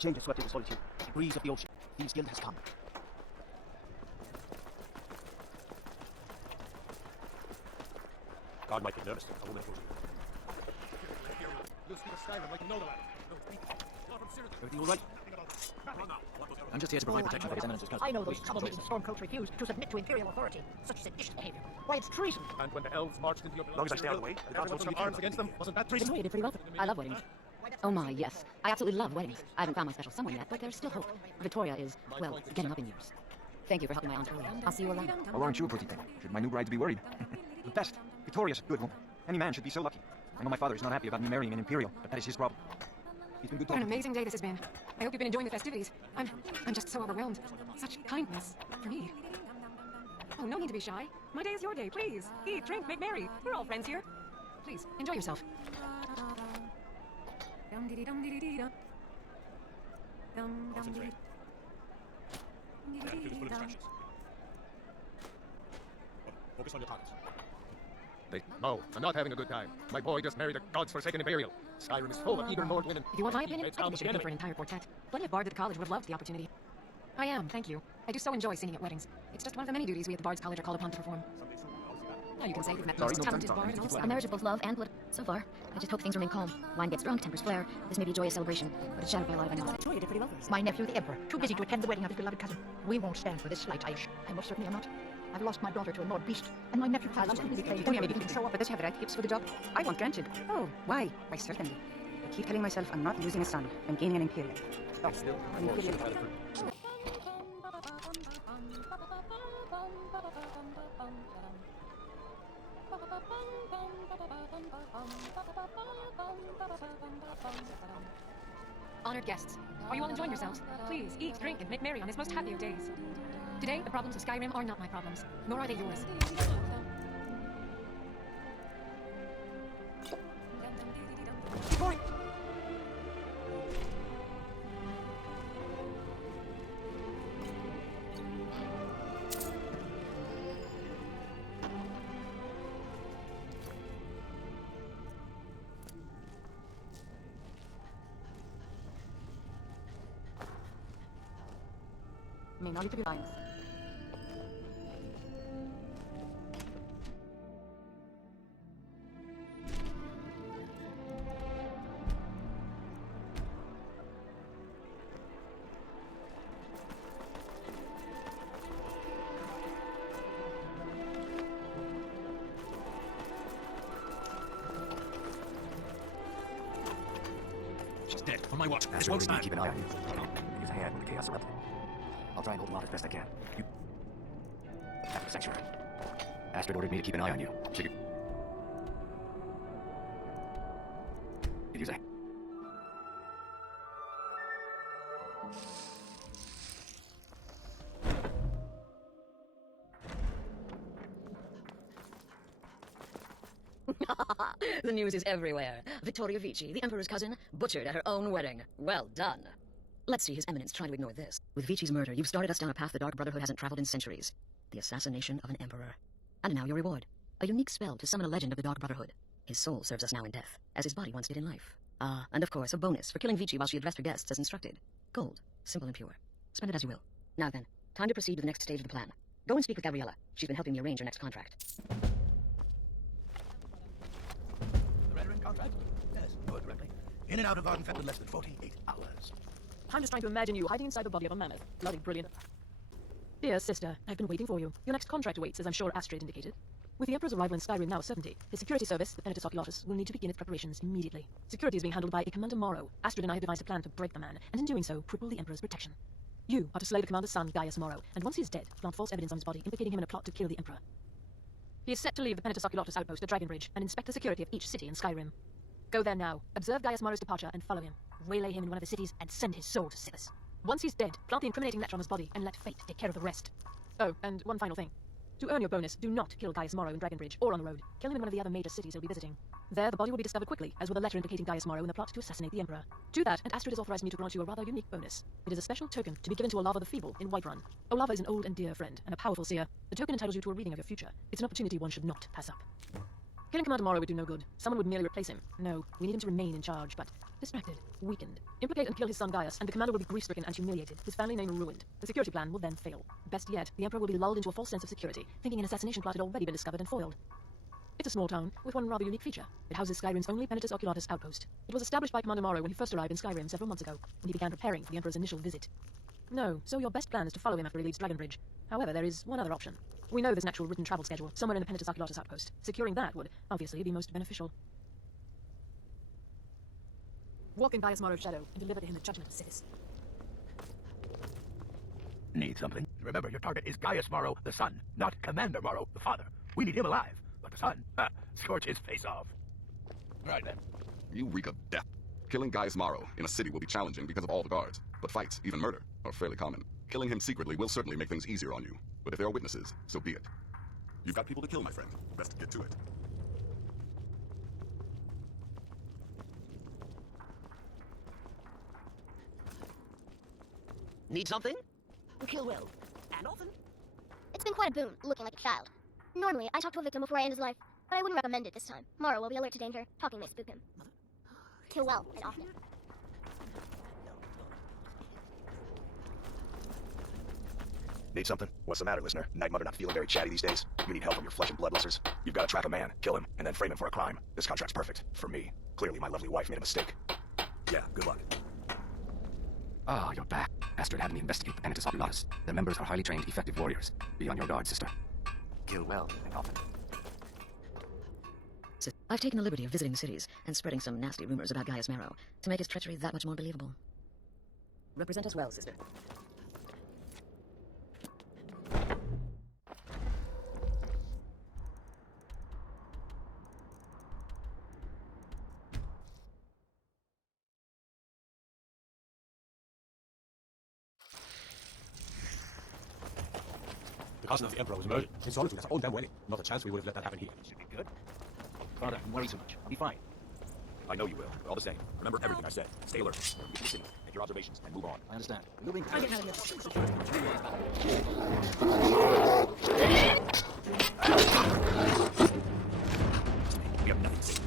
change has swept into solitude. The breeze of the ocean. Thieves' Guild has come. Guard might get nervous. I will make sure. You'll speak Skyrim like you know the land. Everything all right? I'm just here to provide protection for His Eminence's cousin. I know those troublemakers of Stormcoats refuse to submit to Imperial authority. Such seditious behavior. Why, it's treason. And when the elves marched into your As long as I stay out of the way, the gods everyone won't took see me arms against them, wasn't that treason? You did pretty well. I love weddings. Oh my, yes. I absolutely love weddings. I haven't found my special someone yet, but there's still hope. Victoria is, well, getting up in years. Thank you for helping my aunt earlier. I'll see you around. Well, aren't you a pretty thing? Should my new bride be worried? The best. Victoria's a good woman. Any man should be so lucky. I know my father is not happy about me marrying an Imperial, but that is his problem. He's been good What an talking. amazing day this has been. I hope you've been enjoying the festivities. I'm just so overwhelmed. Such kindness for me. Oh, no need to be shy. My day is your day, please. Eat, drink, make merry. We're all friends here. Please, enjoy yourself. Concentrate. And feel full of distractions. Focus on your targets. No, I'm not having a good time. My boy just married a god's-forsaken Imperial. Skyrim is full of eager lord women. If you want my opinion, I It's think we almost should the aim for an enemy. entire quartet. Plenty of bards at the college would have loved the opportunity. I am, thank you. I do so enjoy singing at weddings. It's just one of the many duties we at the Bards College are called upon to perform. Now you can say you've met the most talented bard in all of A marriage of both love and blood. So far, I just hope things remain calm. Wine gets drunk, tempers flare. This may be a joyous celebration, but it's shadowed by a lot of enemies. Victoria did pretty well. My nephew, the Emperor, too busy to attend the wedding of his beloved cousin. We won't stand for this slight, I most certainly am not. I've lost my daughter to a Lord Beast, and my nephew has too busy playing. Maybe you can show up, but does she have the right hips for the job? I want grandchildren. Oh, why? Why, certainly. I keep telling myself I'm not losing a son. I'm gaining an Imperial. Oh, an Imperial. Honored guests, are you all enjoying yourselves? Please eat, drink, and make merry on this most happy of days. Today, the problems of Skyrim are not my problems, nor are they yours. May not need to be lines. She's dead. On my watch. This Astrid won't will stand. keep an eye on you. Use a hand when the chaos erupted. I'll try and hold them off as best I can. You... After the sanctuary. Astrid ordered me to keep an eye on you. Did you say? The news is everywhere. Vittoria Vici, the Emperor's cousin, butchered at her own wedding. Well done. Let's see His Eminence try to ignore this. With Vici's murder, you've started us down a path the Dark Brotherhood hasn't traveled in centuries. The assassination of an Emperor. And now your reward. A unique spell to summon a legend of the Dark Brotherhood. His soul serves us now in death, as his body once did in life. Ah, and of course, a bonus for killing Vici while she addressed her guests as instructed. Gold. Simple and pure. Spend it as you will. Now then, time to proceed to the next stage of the plan. Go and speak with Gabriella. She's been helping me arrange your next contract. The rendering contract? Yes, do it directly. In and out of Ardenfell in less than 48 hours. I'm just trying to imagine you hiding inside the body of a mammoth. Bloody brilliant. Dear sister, I've been waiting for you. Your next contract awaits, as I'm sure Astrid indicated. With the Emperor's arrival in Skyrim now a certainty, his security service, the Penitus Oculatus, will need to begin its preparations immediately. Security is being handled by a Commander Morrow. Astrid and I have devised a plan to break the man, and in doing so, cripple the Emperor's protection. You are to slay the Commander's son, Gaius Morrow, and once he is dead, plant false evidence on his body, implicating him in a plot to kill the Emperor. He is set to leave the Penitus Oculatus outpost at Dragonbridge and inspect the security of each city in Skyrim. Go there now, observe Gaius Morrow's departure and follow him. Waylay him in one of the cities and send his soul to Silas. Once he's dead, plant the incriminating letter on his body and let fate take care of the rest. Oh, and one final thing. To earn your bonus, do not kill Gaius Morrow in Dragonbridge or on the road. Kill him in one of the other major cities he'll be visiting. There, the body will be discovered quickly, as will the letter implicating Gaius Morrow in the plot to assassinate the Emperor. Do that, and Astrid has authorized me to grant you a rather unique bonus. It is a special token to be given to Olava the Feeble in Whiterun. Olava is an old and dear friend, and a powerful seer. The token entitles you to a reading of your future. It's an opportunity one should not pass up. Killing Commander Morrow would do no good. Someone would merely replace him. No, we need him to remain in charge, but distracted, weakened. Implicate and kill his son Gaius, and the commander will be grief-stricken and humiliated, his family name ruined. The security plan will then fail. Best yet, the Emperor will be lulled into a false sense of security, thinking an assassination plot had already been discovered and foiled. It's a small town, with one rather unique feature. It houses Skyrim's only Penitus Oculatus outpost. It was established by Commander Morrow when he first arrived in Skyrim several months ago, when he began preparing for the Emperor's initial visit. No, so your best plan is to follow him after he leaves Dragonbridge. However, there is one other option. We know there's an actual written travel schedule, somewhere in the Penitus Oculatus outpost. Securing that would, obviously, be most beneficial. Walk in Gaius Morrow's shadow, and deliver to him the judgment of Siddis. Need something? Remember, your target is Gaius Morrow, the son, not Commander Morrow, the father. We need him alive. But the son, scorch his face off. Right then. You reek of death. Killing Gaius Morrow in a city will be challenging because of all the guards, but fights, even murder, are fairly common. Killing him secretly will certainly make things easier on you, but if there are witnesses, so be it. You've got people to kill, my friend. Best get to it. Need something? Kill well. And often. It's been quite a boon, looking like a child. Normally, I talk to a victim before I end his life, but I wouldn't recommend it this time. Morrow will be alert to danger. Talking may spook him. Kill well and often. Need something? What's the matter, listener? Night Mother not feeling very chatty these days? You need help from your flesh and blood lusters? You've got to track a man, kill him, and then frame him for a crime. This contract's perfect. For me. Clearly my lovely wife made a mistake. Yeah, good luck. Ah, you're back. Astrid had me investigate the Penitus Oculatus. Their members are highly trained, effective warriors. Be on your guard, sister. Kill well and often. I've taken the liberty of visiting the cities and spreading some nasty rumors about Gaius Morrow to make his treachery that much more believable. Represent us well, sister. The cousin of the Emperor was murdered in solitude at our own damn wedding. Not a chance we would have let that happen here. Should be good. Father, don't worry so much. I'll be fine. I know you will, but all the same, remember everything I said. Stay alert. Get to the city, make your observations, and move on. I understand. Moving. I get out of We have nothing to say.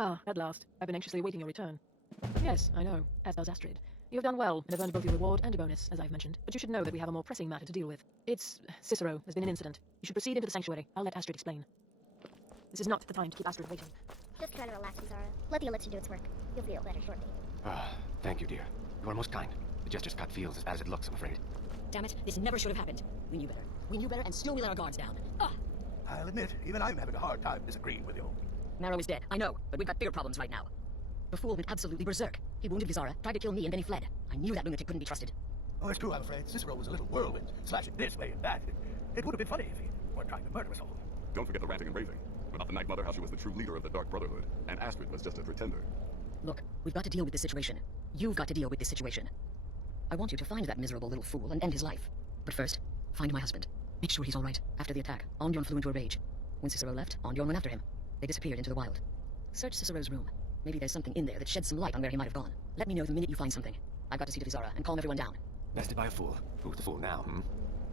Ah, at last. I've been anxiously awaiting your return. Yes, I know, as does Astrid. You have done well, and have earned both your reward and a bonus, as I've mentioned. But you should know that we have a more pressing matter to deal with. It's Cicero. There's been an incident. You should proceed into the sanctuary. I'll let Astrid explain. This is not the time to keep Astrid waiting. Just try to relax, Zara. Let the elixir do its work. You'll feel better shortly. Ah, thank you, dear. You are most kind. The Jester's cut feels as bad as it looks, I'm afraid. Damn it, this never should have happened. We knew better. We knew better, and still we let our guards down. Ah! I'll admit, even I'm having a hard time disagreeing with you. Marrow is dead, I know, but we've got bigger problems right now. The fool went absolutely berserk. He wounded Vizara, tried to kill me, and then he fled. I knew that lunatic couldn't be trusted. Oh, it's true, I'm afraid. Cicero was a little whirlwind, slashing this way and that. It would have been funny if he weren't trying to murder us all. Don't forget the ranting and raving. About the Night Mother, how she was the true leader of the Dark Brotherhood, and Astrid was just a pretender. Look, we've got to deal with this situation. You've got to deal with this situation. I want you to find that miserable little fool and end his life. But first, find my husband. Make sure he's all right. After the attack, Ondion flew into a rage. When Cicero left, Ondion went after him. They disappeared into the wild. Search Cicero's room. Maybe there's something in there that sheds some light on where he might have gone. Let me know the minute you find something. I've got to see to Vizara and calm everyone down. Bested by a fool. Who's the fool now, hmm?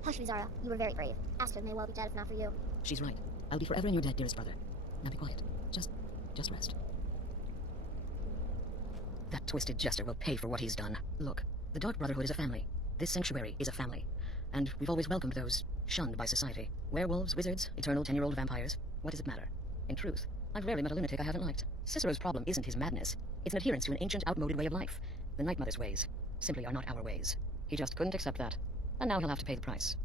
Hush, Vizara. You were very brave. Astrid may well be dead if not for you. She's right. I'll be forever in your debt, dearest brother. Now be quiet. Just rest. That twisted jester will pay for what he's done. Look, the Dark Brotherhood is a family. This sanctuary is a family. And we've always welcomed those shunned by society. Werewolves, wizards, eternal 10-year-old vampires. What does it matter? In truth, I've rarely met a lunatic I haven't liked. Cicero's problem isn't his madness. It's an adherence to an ancient, outmoded way of life. The Night Mother's ways simply are not our ways. He just couldn't accept that. And now he'll have to pay the price.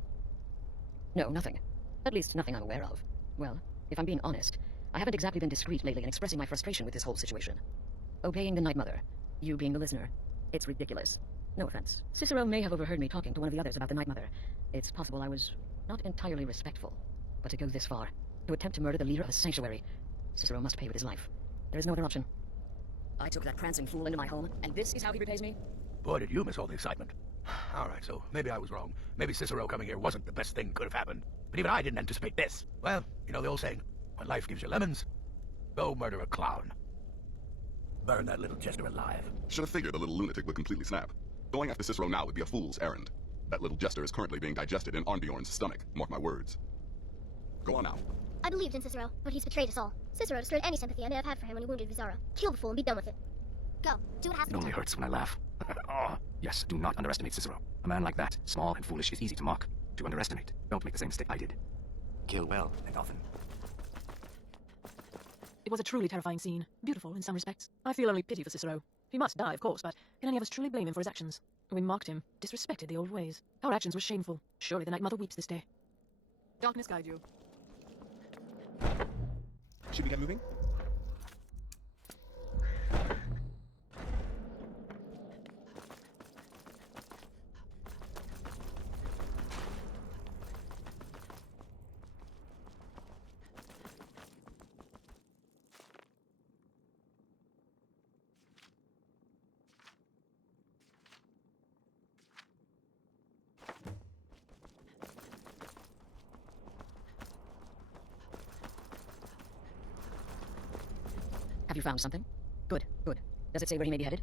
No, nothing. At least nothing I'm aware of. Well, if I'm being honest, I haven't exactly been discreet lately in expressing my frustration with this whole situation. Obeying the Night Mother, you being the listener, it's ridiculous. No offense. Cicero may have overheard me talking to one of the others about the Night Mother. It's possible I was not entirely respectful. But to go this far, to attempt to murder the leader of a sanctuary, Cicero must pay with his life. There is no other option. I took that prancing fool into my home, and this is how he repays me? Boy, did you miss all the excitement. All right, so maybe I was wrong. Maybe Cicero coming here wasn't the best thing could have happened. But even I didn't anticipate this. Well, you know the old saying, when life gives you lemons, go murder a clown. Burn that little jester alive. Should have figured the little lunatic would completely snap. Going after Cicero now would be a fool's errand. That little jester is currently being digested in Arnbjorn's stomach. Mark my words. Go on now. I believed in Cicero, but he's betrayed us all. Cicero destroyed any sympathy I may have had for him when he wounded Vizara. Kill the fool and be done with it. Go. Do what has to It be only done. hurts when I laugh. Oh, yes, do not underestimate Cicero. A man like that, small and foolish, is easy to mock. To underestimate. Don't make the same mistake I did. Kill well and often. It was a truly terrifying scene. Beautiful in some respects. I feel only pity for Cicero. He must die, of course, but can any of us truly blame him for his actions? We mocked him, disrespected the old ways. Our actions were shameful. Surely the Night Mother weeps this day. Darkness guide you. Should we get moving? Have you found something? Good, good. Does it say where he may be headed?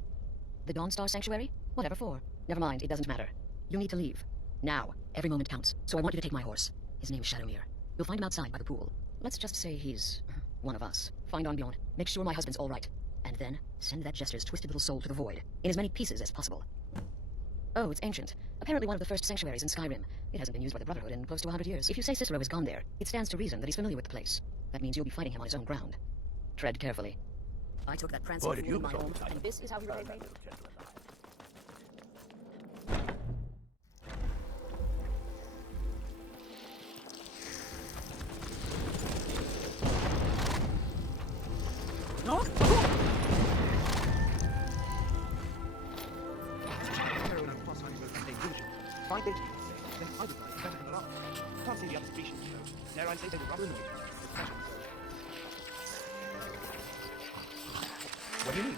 The Dawnstar Sanctuary? Whatever for. Never mind, it doesn't matter. You need to leave. Now. Every moment counts, so I want you to take my horse. His name is Shadowmere. You'll find him outside by the pool. Let's just say he's one of us. Find Arnbjorn. Make sure my husband's all right. And then send that jester's twisted little soul to the void, in as many pieces as possible. Oh, it's ancient. Apparently one of the first sanctuaries in Skyrim. It hasn't been used by the Brotherhood in close to 100 years. If you say Cicero has gone there, it stands to reason that he's familiar with the place. That means you'll be fighting him on his own ground. Tread carefully. I took that prancing fool in my home, and this is how he repaid me. Find it. Then I would like better than love. Can't see the other species, though. Dare I say they would rather annoyed with passions. What do you mean?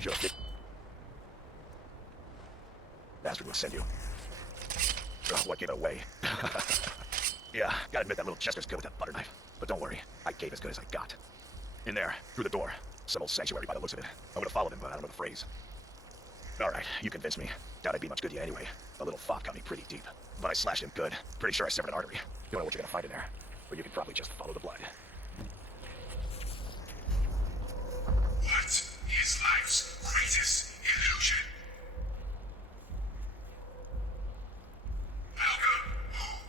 Just it. Bastard would send you. Oh, what gave it away? Yeah, gotta admit that little jester's good with that butter knife. But don't worry, I gave as good as I got. In there, through the door. Some old sanctuary by the looks of it. I would have followed him, but I don't know the phrase. Alright, you convinced me. Doubt I'd be much good to you anyway. The little fop got me pretty deep. But I slashed him good. Pretty sure I severed an artery. Don't know what you're gonna find in there. But you can probably just follow the blood. What is life's greatest illusion? Welcome home.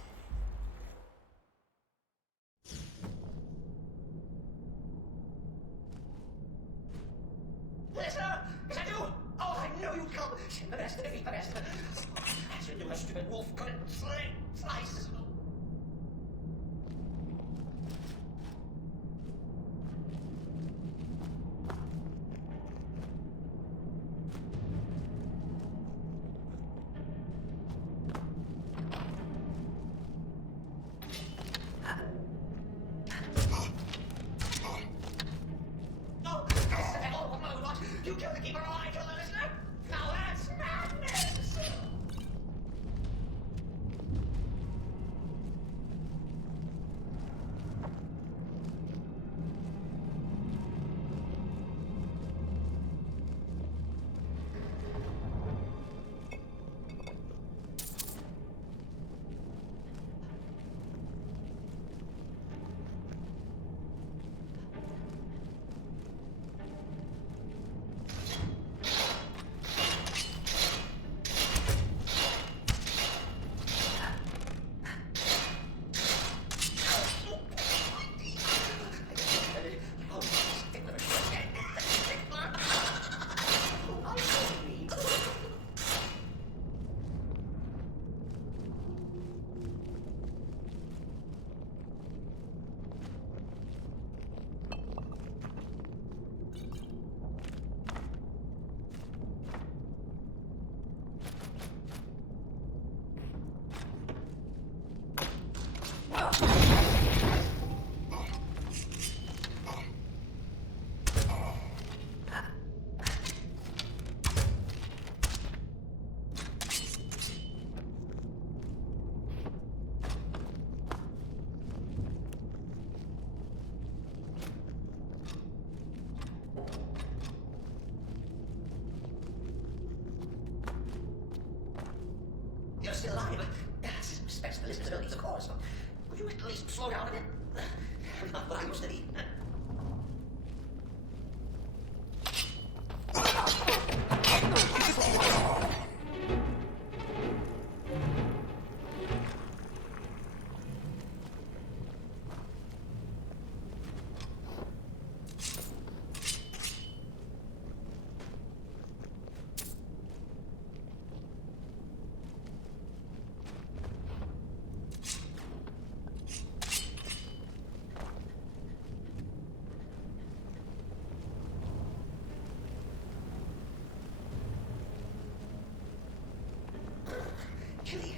Listener, is that you? Oh, I knew you'd come. Send the best, defeat the best. As you knew a stupid wolf couldn't slice. No, what? You killed the keeper, or I killed the listener? Now that's You're still alive. Yes, respects the listener's abilities, of course. Would you at least slow down a bit? I'm not what I used to be. Chilly.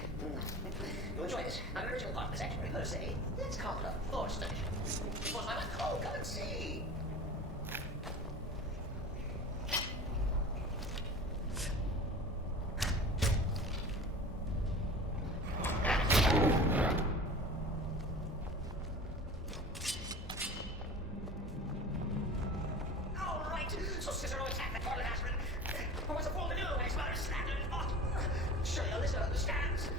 You'll enjoy this. My original part of this actually per se. Let's call it a forced edition. It was my luck. Oh, come and see. All right. So Cicero attacked the toilet aspirin. What was a fool to do when his mother snapped in his pot? Sure, your listener understands.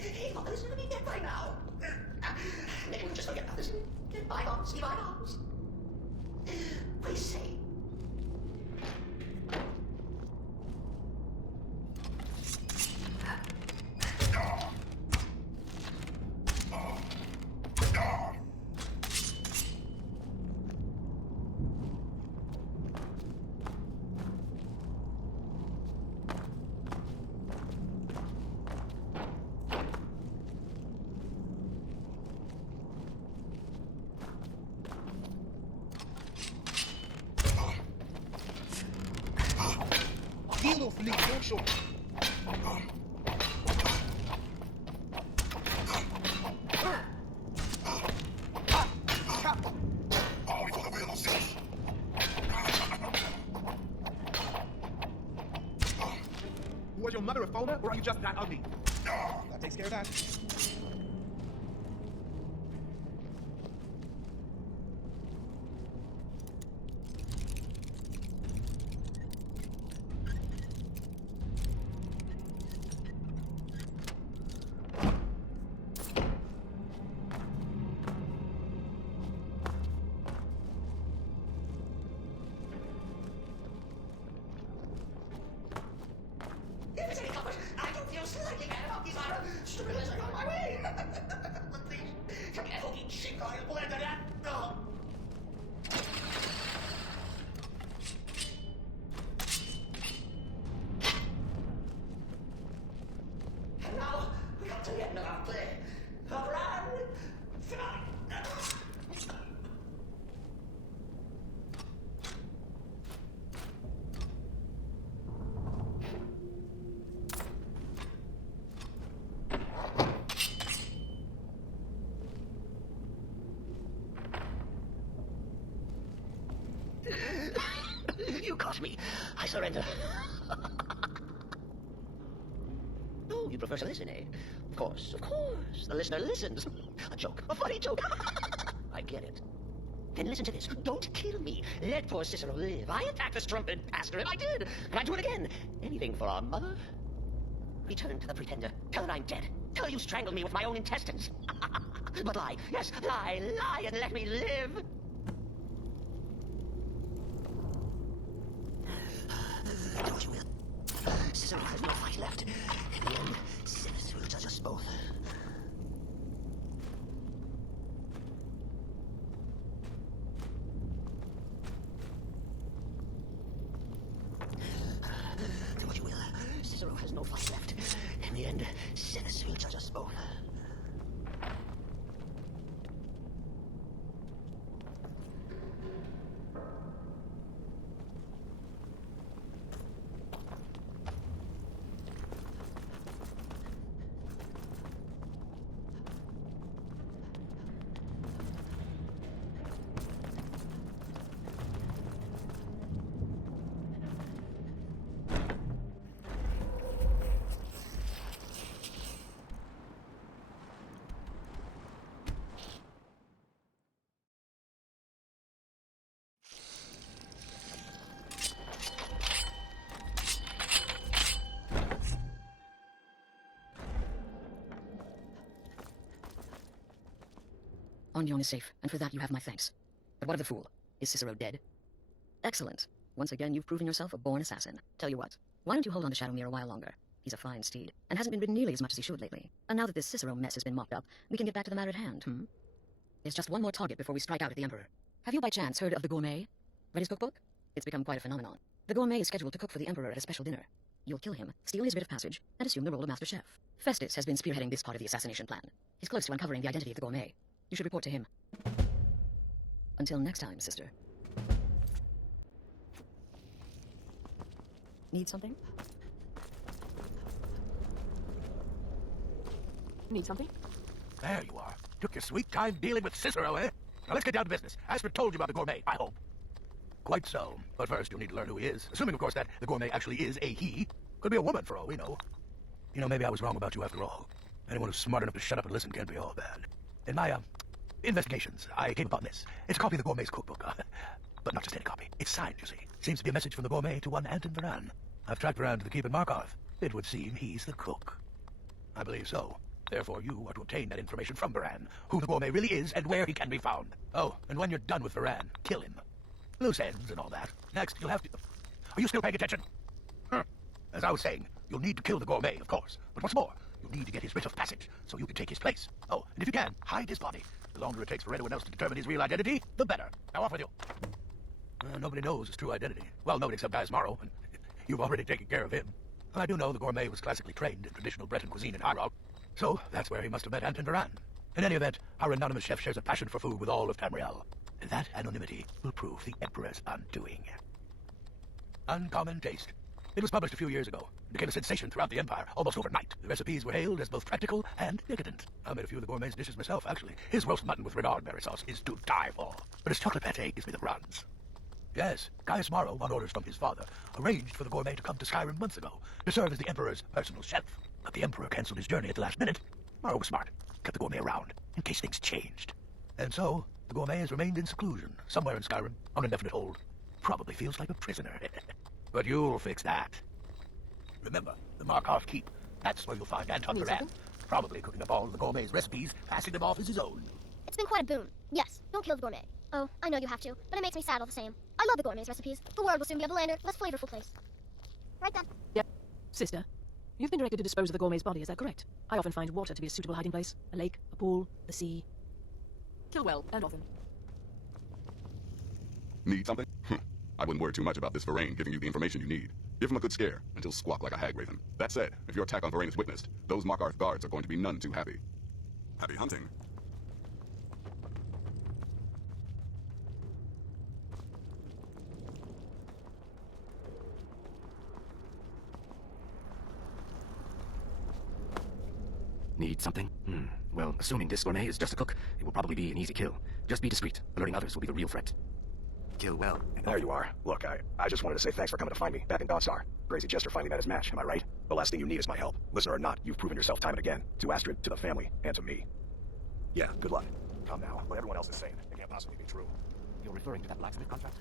Hey, Mother, isn't going to be dead by now? Maybe we'll just forget about this and get bygones, be bygones. What do you say? Deal off, Lee, don't show. Was your mother a phoner, or are you just that ugly? That takes care of that. You caught me. I surrender. Oh, you prefer to listen, eh? Of course, of course. The listener listens. A joke. A funny joke. I get it. Then listen to this. Don't kill me. Let poor Cicero live. I attacked this trumpet pastor, and I did. And I'd do it again. Anything for our mother. Return to the pretender. Tell her I'm dead. Tell her you strangled me with my own intestines. But lie. Yes, lie, lie, and let me live. Do what you will. Cicero has no fight left. In the end, Sinners will judge us both. Do what you will. Cicero has no fight left. In the end, Sinners will judge us both. Ondion is safe, and for that you have my thanks. But what of the fool? Is Cicero dead? Excellent. Once again, you've proven yourself a born assassin. Tell you what, why don't you hold on to Shadowmere a while longer? He's a fine steed, and hasn't been ridden nearly as much as he should lately. And now that this Cicero mess has been mopped up, we can get back to the matter at hand, There's just one more target before we strike out at the Emperor. Have you by chance heard of the Gourmet? Read his cookbook? It's become quite a phenomenon. The Gourmet is scheduled to cook for the Emperor at a special dinner. You'll kill him, steal his bit of passage, and assume the role of Master Chef. Festus has been spearheading this part of the assassination plan. He's close to uncovering the identity of the Gourmet. You should report to him. Until next time, sister. Need something? Need something? There you are. Took your sweet time dealing with Cicero, eh? Now let's get down to business. Astrid told you about the Gourmet, I hope. Quite so. But first, you'll need to learn who he is. Assuming, of course, that the Gourmet actually is a he. Could be a woman, for all we know. You know, maybe I was wrong about you after all. Anyone who's smart enough to shut up and listen can't be all bad. In my, investigations, I came upon this. It's a copy of the Gourmet's cookbook, but not just any copy. It's signed, you see. Seems to be a message from the Gourmet to one Anton Varan. I've tracked Varan to the keep in Markarth. It would seem he's the cook. I believe so. Therefore, you are to obtain that information from Varan, who the Gourmet really is and where he can be found. Oh, and when you're done with Varan, kill him. Loose ends and all that. Next, you'll have to... Are you still paying attention? As I was saying, you'll need to kill the Gourmet, of course. But what's more, you'll need to get his writ of passage, so you can take his place. Oh, and if you can, hide his body. The longer it takes for anyone else to determine his real identity, the better. Now off with you. Nobody knows his true identity. Well, nobody except Guy Morrow, and you've already taken care of him. I do know the Gourmet was classically trained in traditional Breton cuisine in High Rock, so that's where he must have met Anton Varan. In any event, our anonymous chef shares a passion for food with all of Tamriel. And that anonymity will prove the Emperor's undoing. Uncommon taste. It was published a few years ago. It became a sensation throughout the Empire, almost overnight. The recipes were hailed as both practical and decadent. I made a few of the Gourmet's dishes myself, actually. His roast mutton with renard berry sauce is to die for. But his chocolate pate gives me the runs. Yes, Gaius Morrow, on orders from his father, arranged for the Gourmet to come to Skyrim months ago to serve as the Emperor's personal chef. But the Emperor cancelled his journey at the last minute. Morrow was smart, kept the Gourmet around, in case things changed. And so, the Gourmet has remained in seclusion, somewhere in Skyrim, on indefinite hold. Probably feels like a prisoner. But you'll fix that. Remember, the Markarth Keep. That's where you'll find Anton Varan. Probably cooking up all of the Gourmet's recipes, passing them off as his own. It's been quite a boon. Yes, don't kill the Gourmet. Oh, I know you have to, but it makes me sad all the same. I love the Gourmet's recipes. The world will soon be a blander, less flavorful place. Right then. Yep. Sister, you've been directed to dispose of the Gourmet's body, is that correct? I often find water to be a suitable hiding place. A lake, a pool, the sea. Kill well, and often. Need something? I wouldn't worry too much about this Varan giving you the information you need. Give him a good scare, and he'll squawk like a hag raven. That said, if your attack on Varan is witnessed, those Markarth guards are going to be none too happy. Happy hunting. Need something? Well, assuming this Gourmet is just a cook, it will probably be an easy kill. Just be discreet. Alerting others will be the real threat. Kill well. There you are. Look, I just wanted to say thanks for coming to find me back in Dawnstar. Crazy Jester finally met his match, am I right? The last thing you need is my help. Listener or not, you've proven yourself time and again. To Astrid, to the family, and to me. Yeah, good luck. Come now. What everyone else is saying, it can't possibly be true. You're referring to that blacksmith contract?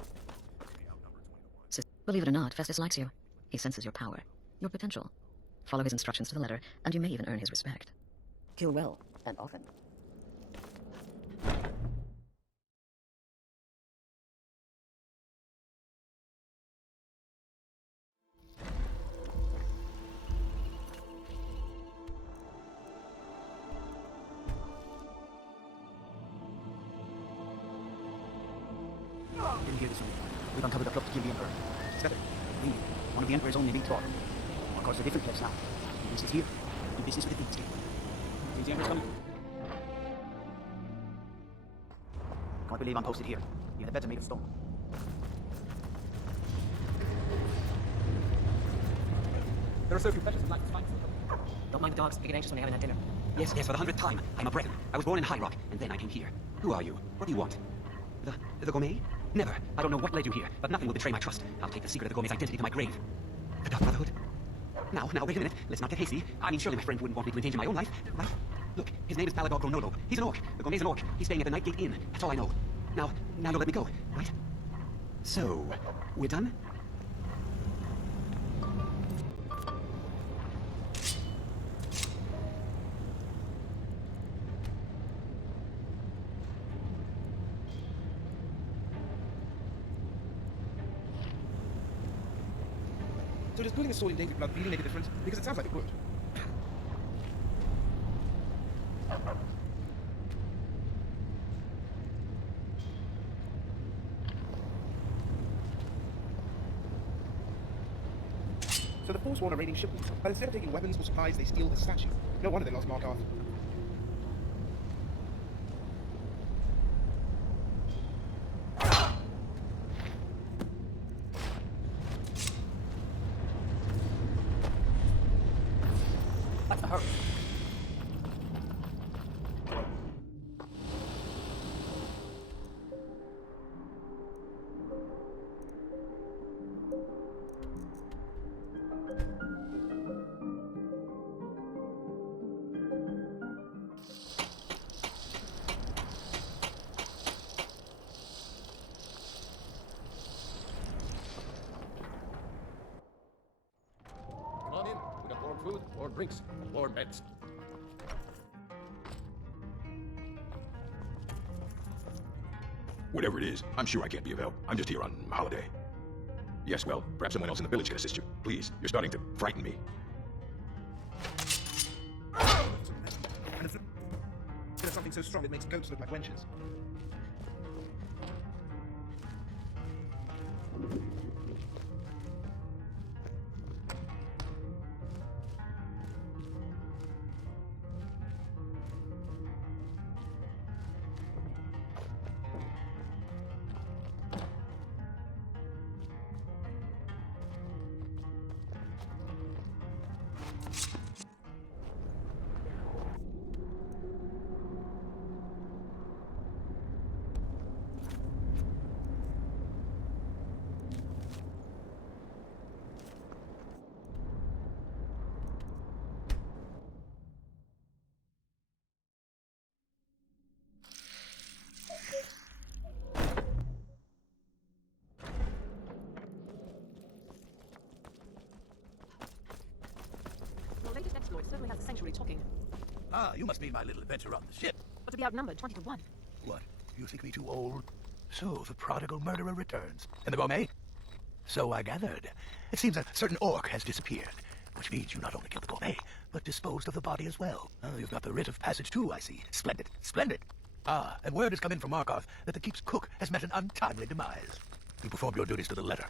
Believe it or not, Festus likes you. He senses your power, your potential. Follow his instructions to the letter, and you may even earn his respect. Kill well, and often. Didn't hear this one. We've uncovered a plot to kill the Emperor. SPED, Lynne, one of the Emperor's own elite Tor. Of course, a different place now. Do business here. Do business with the Thief. Think the Emperor's coming? Can't believe I'm posted here. Even the beds are made of stone. There are so few pleasures in life, it's fine. Don't mind the dogs. They get anxious when they haven't had dinner. Yes, for the 100th time. I'm a Breton. I was born in High Rock, and then I came here. Who are you? What do you want? The Gourmet? Never. I don't know what led you here, but nothing will betray my trust. I'll take the secret of the Gourmet's identity to my grave. The Dark Brotherhood? Now, wait a minute. Let's not get hasty. I mean, surely my friend wouldn't want me to endanger my own life, right? Look, his name is Palador Gronolo. He's an orc. The Gourmet's an orc. He's staying at the Nightgate Inn. That's all I know. Now you'll let me go, right? So, we're done? So does putting a sword in David blood really make a difference? Because it sounds like it would. So the Forsworn are raiding shipments, but instead of taking weapons or supplies, they steal the statue. No wonder they lost Markarth. What's the hurry? Come on in. We got warm food, warm drinks, and warm beds. Whatever it is, I'm sure I can't be of help. I'm just here on holiday. Yes, well, perhaps someone else in the village can assist you. Please, you're starting to frighten me. And there's something so strong it makes goats look like wenches. Your latest exploit certainly has the sanctuary talking. Ah, you must mean my little adventure on the ship. But to be outnumbered 20 to 1. What? You think me too old? So the prodigal murderer returns. And the Gourmet? So I gathered. It seems a certain orc has disappeared, which means you not only killed the Gourmet, but disposed of the body as well. Oh, you've got the writ of passage too, I see. Splendid, splendid. Ah, and word has come in from Markarth that the keep's cook has met an untimely demise. You performed your duties to the letter.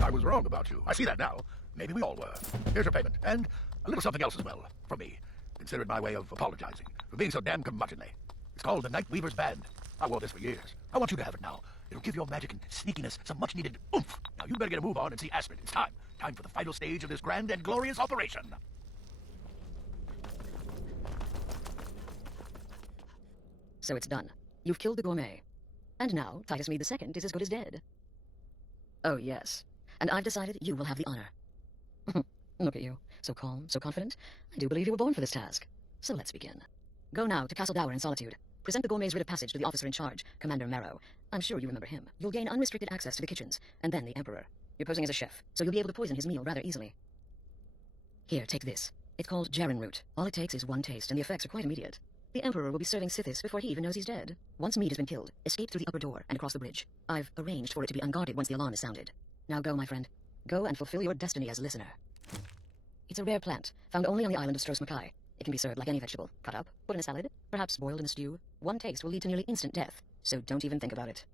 I was wrong about you. I see that now. Maybe we all were. Here's your payment, and a little something else as well, from me. Consider it my way of apologizing for being so damn curmudgeonly. It's called the Night Weaver's Band. I wore this for years. I want you to have it now. It'll give your magic and sneakiness some much-needed oomph. Now you better get a move on and see Astrid. It's time. Time for the final stage of this grand and glorious operation. So it's done. You've killed the Gourmet. And now Titus Mead II is as good as dead. Oh, yes. And I've decided you will have the honor. Look at you. So calm, so confident. I do believe you were born for this task. So let's begin. Go now to Castle Dower in Solitude. Present the gourmet's writ of passage to the officer in charge, Commander Marrow. I'm sure you remember him. You'll gain unrestricted access to the kitchens, and then the Emperor. You're posing as a chef, so you'll be able to poison his meal rather easily. Here, take this. It's called Jaren root. All it takes is one taste, and the effects are quite immediate. The Emperor will be serving Sithis before he even knows he's dead. Once Mead has been killed, escape through the upper door and across the bridge. I've arranged for it to be unguarded once the alarm is sounded. Now go, my friend. Go and fulfill your destiny as listener. It's a rare plant, found only on the island of Stros Mackay. It can be served like any vegetable, cut up, put in a salad, perhaps boiled in a stew. One taste will lead to nearly instant death, so don't even think about it.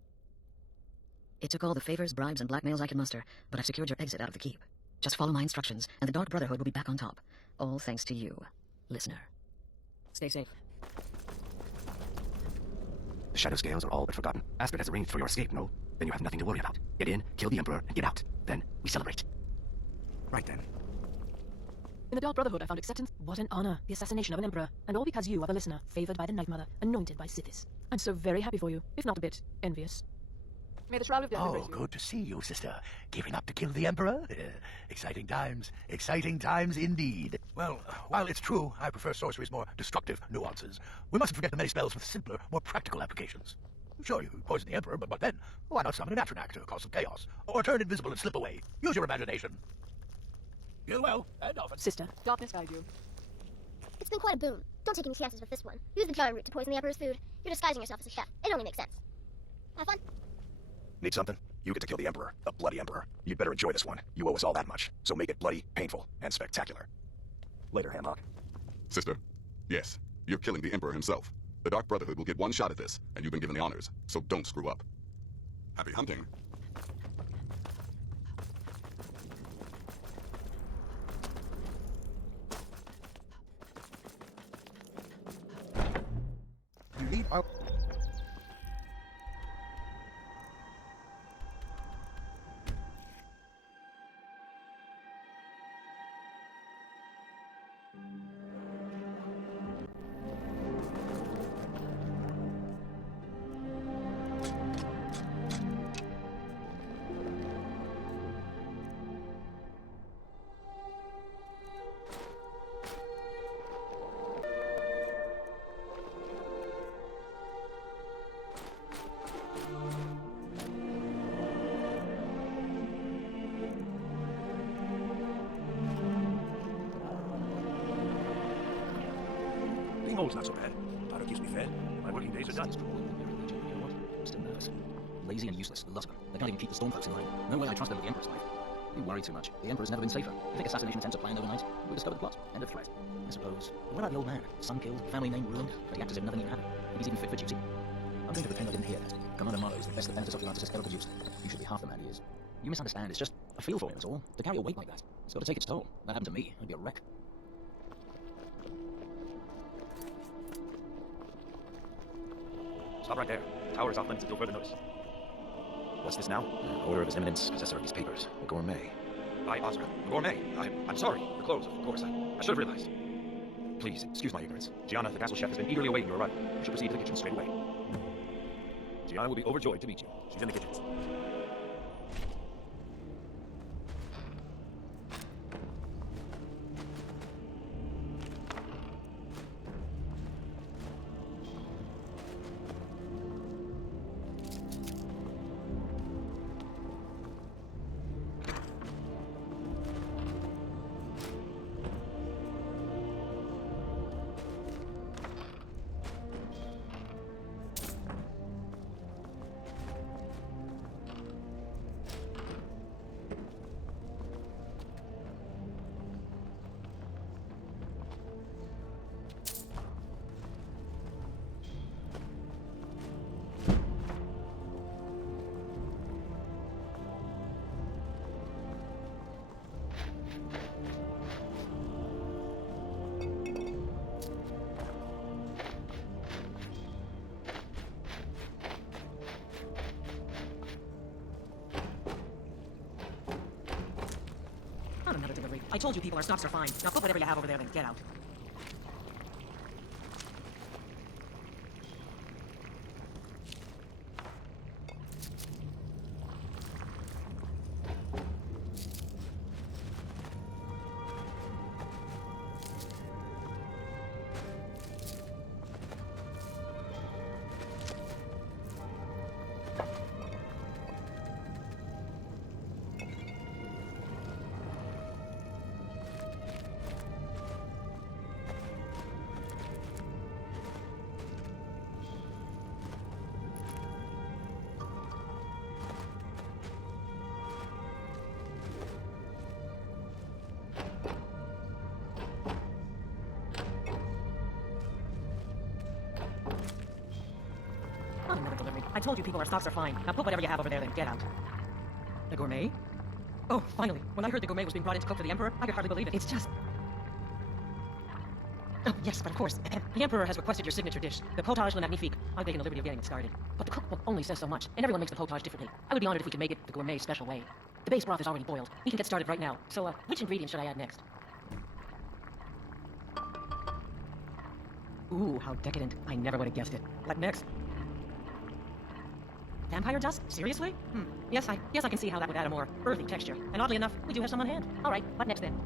It took all the favors, bribes, and blackmails I could muster, but I've secured your exit out of the keep. Just follow my instructions, and the Dark Brotherhood will be back on top. All thanks to you, listener. Stay safe. The shadow scales are all but forgotten. Aspid has arranged for your escape, no? Then you have nothing to worry about. Get in, kill the Emperor, and get out. Then we celebrate. Right then. In the Dark Brotherhood, I found acceptance. What an honor. The assassination of an emperor. And all because you are the listener, favored by the Night Mother, anointed by Sithis. I'm so very happy for you, if not a bit envious. May the Shroud of Death embrace you. Good to see you, sister. Giving up to kill the Emperor? Exciting times indeed. Well, while it's true I prefer sorcery's more destructive nuances, we mustn't forget the many spells with simpler, more practical applications. Sure, you poison the Emperor, but then, why not summon an Atronak to cause some chaos? Or turn invisible and slip away? Use your imagination. Get well, and often. Sister, darkness guide you. It's been quite a boon. Don't take any chances with this one. Use the Jaren root to poison the Emperor's food. You're disguising yourself as a chef. It only makes sense. Have fun. Need something? You get to kill the Emperor, the bloody Emperor. You'd better enjoy this one. You owe us all that much. So make it bloody, painful, and spectacular. Later, Hammock. Sister, yes, you're killing the Emperor himself. The Dark Brotherhood will get one shot at this, and you've been given the honors, so don't screw up. Happy hunting. You need our... Being old's not so bad. Powder keeps me fed. My working days are done. I'm still nervous. Lazy and useless. Lots of them. They can't even keep the Stormfolks in line. No way I trust them with the Emperor's life. You worry too much. The Emperor's never been safer. You think assassination attempts are planned overnight? We'll discover the plot. End of threat. I suppose. But what about the old man? Son killed, family name ruined, but he acts as if nothing even happened. Think he's even fit for duty? I'm going to pretend I didn't hear that. Commander Marlowe is the best the Thanatos Oculus has ever produced. You should be half the man he is. You misunderstand. It's just I feel for him, that's all. To carry a weight like that, it's got to take its toll. That happened to me. I'd be a wreck. Stop right there. The tower is off limits until further notice. What's this now? Order of His Eminence, possessor of these papers. A gourmet. I, Oscar. A gourmet. I'm sorry. The clothes, of course. I should have realized. Please, excuse my ignorance. Gianna, the castle chef, has been eagerly awaiting your arrival. You should proceed to the kitchen straight away. Gianna will be overjoyed to meet you. She's in the kitchen. Not another delivery. I told you people, our stocks are fine. Now put whatever you have over there, then get out. told you people, our stocks are fine. Now put whatever you have over there, then get out. The gourmet? Oh, finally. When I heard the gourmet was being brought in to cook for the Emperor, I could hardly believe it. It's just... Oh, yes, but of course. The Emperor has requested your signature dish, the potage le magnifique. I've taken the liberty of getting it started. But the cookbook only says so much, and everyone makes the potage differently. I would be honored if we could make it the gourmet special way. The base broth is already boiled. We can get started right now. So, which ingredient should I add next? Ooh, how decadent. I never would have guessed it. What next? Vampire dust? Seriously? Yes, I can see how that would add a more earthy texture. And oddly enough, we do have some on hand. All right, what next then?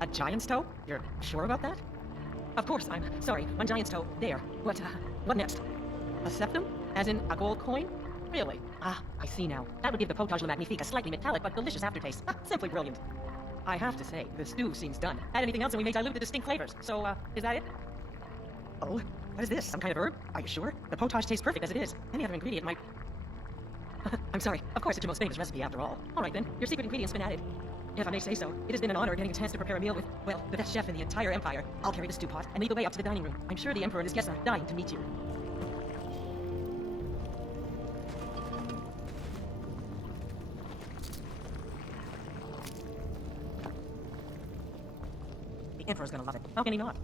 A giant's toe? You're sure about that? Of course, I'm sorry. One giant's toe. There. What next? A septum? As in a gold coin? Really? Ah, I see now. That would give the potage le magnifique a slightly metallic but delicious aftertaste. Simply brilliant. I have to say, the stew seems done. Add anything else and we may dilute the distinct flavors. So, is that it? Oh, what is this? Some kind of herb? Are you sure? The potage tastes perfect as it is. Any other ingredient might... I'm sorry. Of course, it's your most famous recipe after all. All right then, your secret ingredient's been added. If I may say so, it has been an honor getting a chance to prepare a meal with, well, the best chef in the entire Empire. I'll carry the stew pot and lead the way up to the dining room. I'm sure the Emperor and his guests are dying to meet you. The Emperor's gonna love it. How can he not?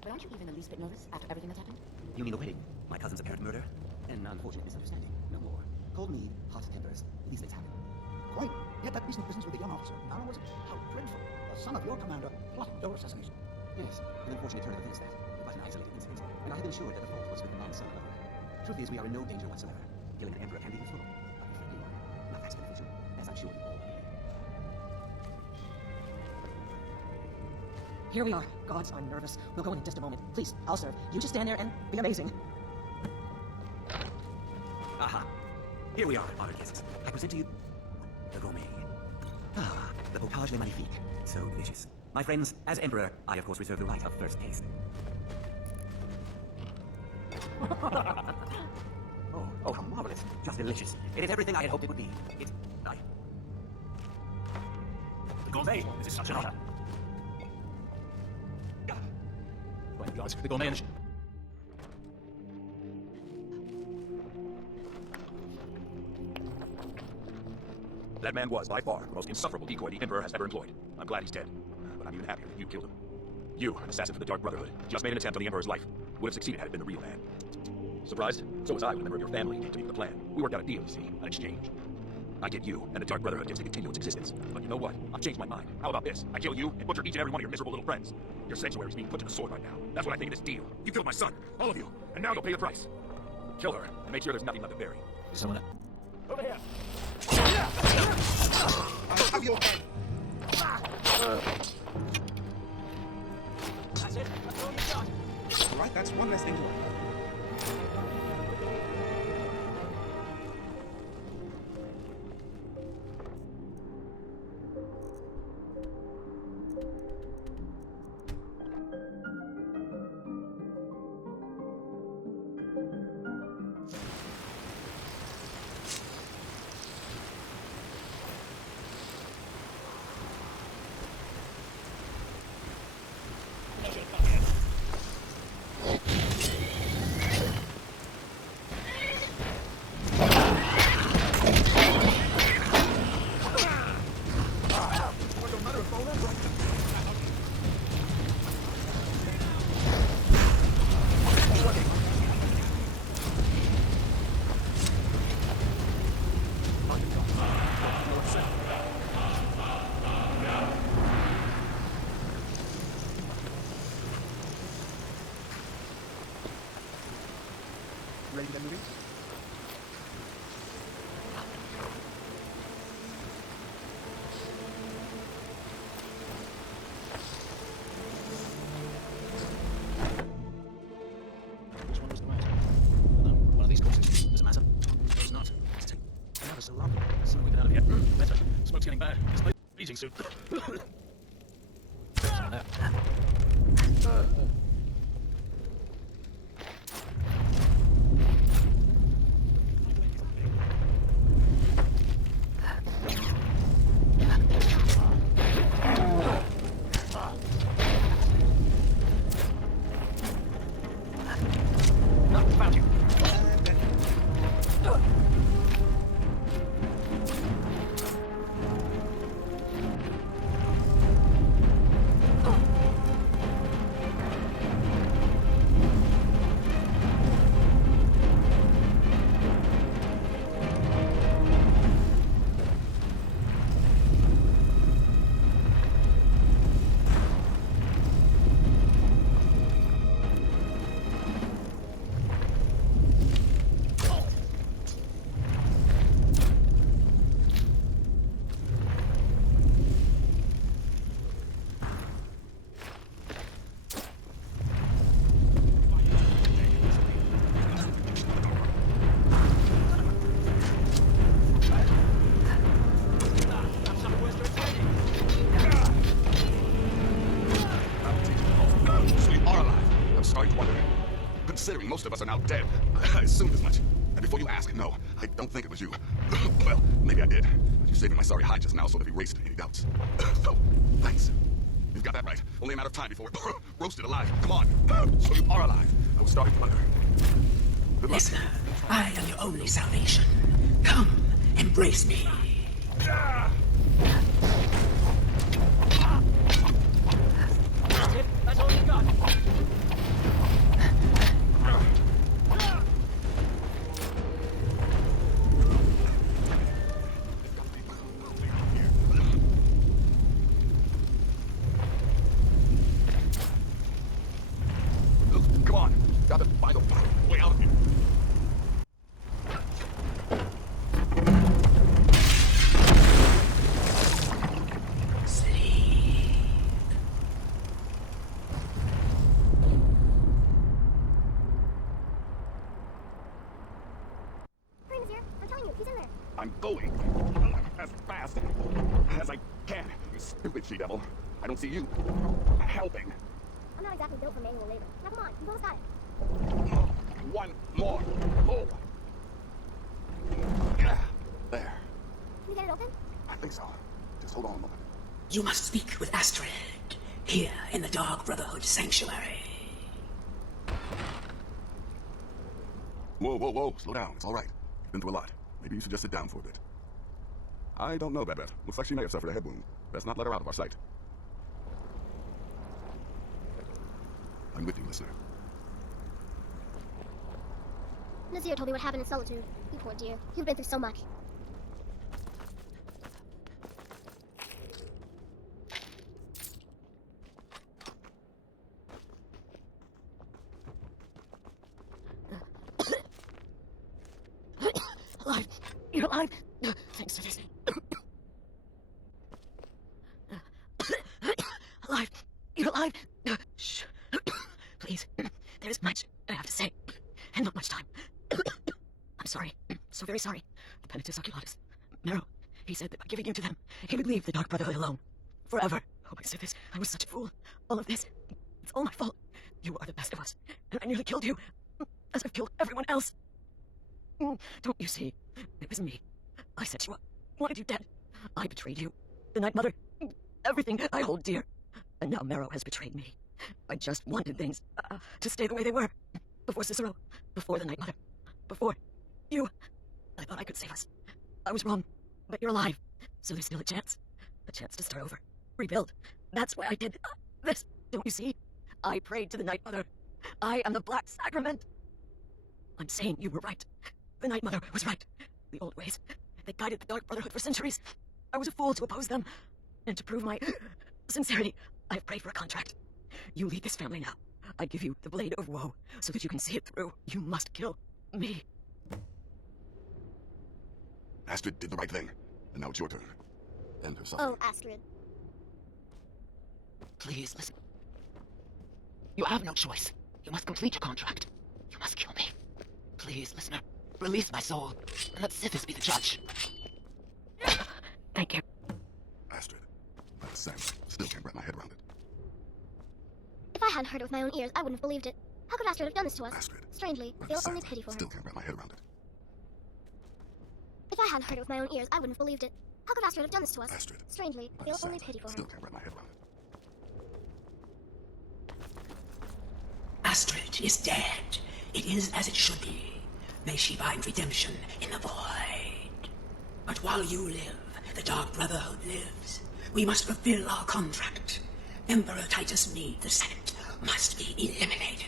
But aren't you even the least bit nervous after everything that's happened? You mean the wedding? My cousin's apparent murder? An unfortunate misunderstanding. No more. Called me hot tempers. These things happen. Quite. Yet that recent business with the young officer. Now was it? How dreadful. The son of your commander plotting your assassination. Yes, an unfortunate turn of events that, but an isolated incident. And I have been assured that the fault was with the man's son alone. Truth is, we are in no danger whatsoever. Killing an emperor can be useful, but befriending one, not as beneficial, as I'm sure you all agree. Here we are. Gods, I'm nervous. We'll go in just a moment. Please, I'll serve. You just stand there and be amazing. Aha. Here we are, honored guests. I present to you the gourmet. Ah, the potage le magnifique. So delicious. My friends, as Emperor, I of course reserve the right of first taste. Oh, how marvelous. Just delicious. It is everything I had hoped it would be. The gourmet, this is such an honor. Well, guys, the gourmet and That man was, by far, the most insufferable decoy the Emperor has ever employed. I'm glad he's dead, but I'm even happier that you killed him. You, an assassin for the Dark Brotherhood, just made an attempt on the Emperor's life. Would have succeeded had it been the real man. Surprised? So was I when a member of your family came to me with a plan. We worked out a deal, you see, an exchange. I get you, and the Dark Brotherhood gets to continue its existence. But you know what? I've changed my mind. How about this? I kill you and butcher each and every one of your miserable little friends. Your sanctuary is being put to the sword right now. That's what I think of this deal. You killed my son, all of you, and now you'll pay the price. Kill her, and make sure there's nothing left to bury. Is someone over here. I'll have your head. That's it. That's all you got. All right, that's one less thing to worry about. Ready to get moving? which one was the right? No, one of these courses. Does it matter? Suppose not. Let's take another so long. Soon we get out of here. Better. Smoke's getting bad. This place is freezing soon. Some of that. starting to wonder. Considering most of us are now dead, I assumed as much. And before you ask, no, I don't think it was you. Well, maybe I did. But you saving my sorry hide just now sort of erased any doubts. So, thanks. You've got that right. Only a matter of time before we're roasted alive. Come on. So you are alive. I was starting to wonder. Good luck. Listener, I am your only salvation. Come, embrace me. That's all you got. Come on. Gotta find a way out of here. Hurry, Nazir. I'm telling you, he's in there. I'm going as fast as I can, you stupid she-devil. I don't see you helping. I'm not exactly built for manual labor. Now come on, you've almost got it. One more pull. There. Can you get it open? I think so. Just hold on a moment. You must speak with Astrid, here in the Dark Brotherhood Sanctuary. Whoa. Slow down. It's all right. You've been through a lot. Maybe you should just sit down for a bit. I don't know, Babette. Looks like she may have suffered a head wound. Best not let her out of our sight. I'm with you, listener. Nazir told me what happened in Solitude. You poor dear. You've been through so much. Alive! You're alive! Thanks to this. Alive! You're alive! Shh. Please. There is much I have to say, and not much time. I'm sorry. So very sorry. The Penitus Oculatus. Marrow. He said that by giving you to them, he would leave the Dark Brotherhood alone. Forever. Oh, I said this. I was such a fool. All of this. It's all my fault. You are the best of us. And I nearly killed you. As I've killed everyone else. Don't you see? It was me. I set you up. Wanted you dead. I betrayed you. The Night Mother. Everything I hold dear. And now Marrow has betrayed me. I just wanted things to stay the way they were. Before Cicero. Before the Night Mother. Before you. I thought I could save us. I was wrong. But you're alive. So there's still a chance. A chance to start over. Rebuild. That's why I did this. Don't you see? I prayed to the Night Mother. I am the Black Sacrament. I'm saying you were right. The Night Mother was right. The old ways. They guided the Dark Brotherhood for centuries. I was a fool to oppose them. And to prove my sincerity, I have prayed for a contract. You lead this family now. I give you the Blade of Woe, so that you can see it through. You must kill me. Astrid did the right thing. And now it's your turn. End her suffering. Oh, Astrid. Please, listen. You have no choice. You must complete your contract. You must kill me. Please, listener. Release my soul, and let Sithis be the judge. Thank you. Astrid. I'm Sam. Still can't wrap my head around it. If I hadn't heard it with my own ears, I wouldn't have believed it. How could Astrid have done this to us? Astrid. Strangely, I feel only pity for her. Still can't wrap my head around it. If I hadn't heard it with my own ears, I wouldn't have believed it. How could Astrid have done this to us? Astrid. Strangely, I feel only pity for her. Still can't wrap my head around it. Astrid is dead. It is as it should be. May she find redemption in the void. But while you live, the Dark Brotherhood lives. We must fulfill our contract. Emperor Titus Meade II must be eliminated.